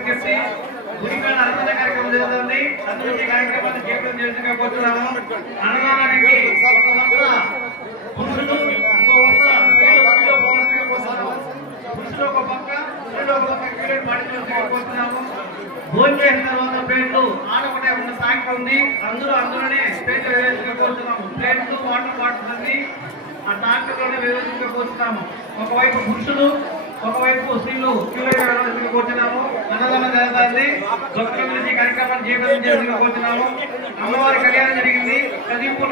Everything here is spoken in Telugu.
విజ్ఞప్తి గుడికాడ అర్చన కార్యక్రమం జరుగుతుంది. అందుకే కార్యక్రమాన్ని చేయడం చేస్తుగా పోతున్నాము. అన్నదానానికి ఒక వరుస పురుషులు ఇంకో వరుస స్త్రీలు పనిలో పోవాల్సిందిగా పోతున్నాము. పురుషులు ఒక పక్క స్త్రీలు ఒక పక్క పీరియడ్ పాటించవలసిందిగా పోతున్నాము. భోజనం చేసిన తర్వాత ప్లేట్లు ఆడొకటే ఉన్న సాయంత్రం ఉంది. అందులోనే ప్లేట్లు వేయాల్సిందిగా పోతున్నాము. ప్లేట్లు వాటర్ బాటిల్స్ అన్ని ఆ ట్రాక్టర్లోనే వేయాల్సిందిగా పోతున్నాము. ఒకవైపు పురుషులు ఒకవైపు స్త్రీలు క్యూలైనా కూర్చున్నాము. అన్నదానం జరుగుతుంది. భక్తుల నుంచి కార్యక్రమాన్ని చేయడం కోరుతున్నాము. అమ్మవారి కళ్యాణం జరిగింది. ప్రదీపు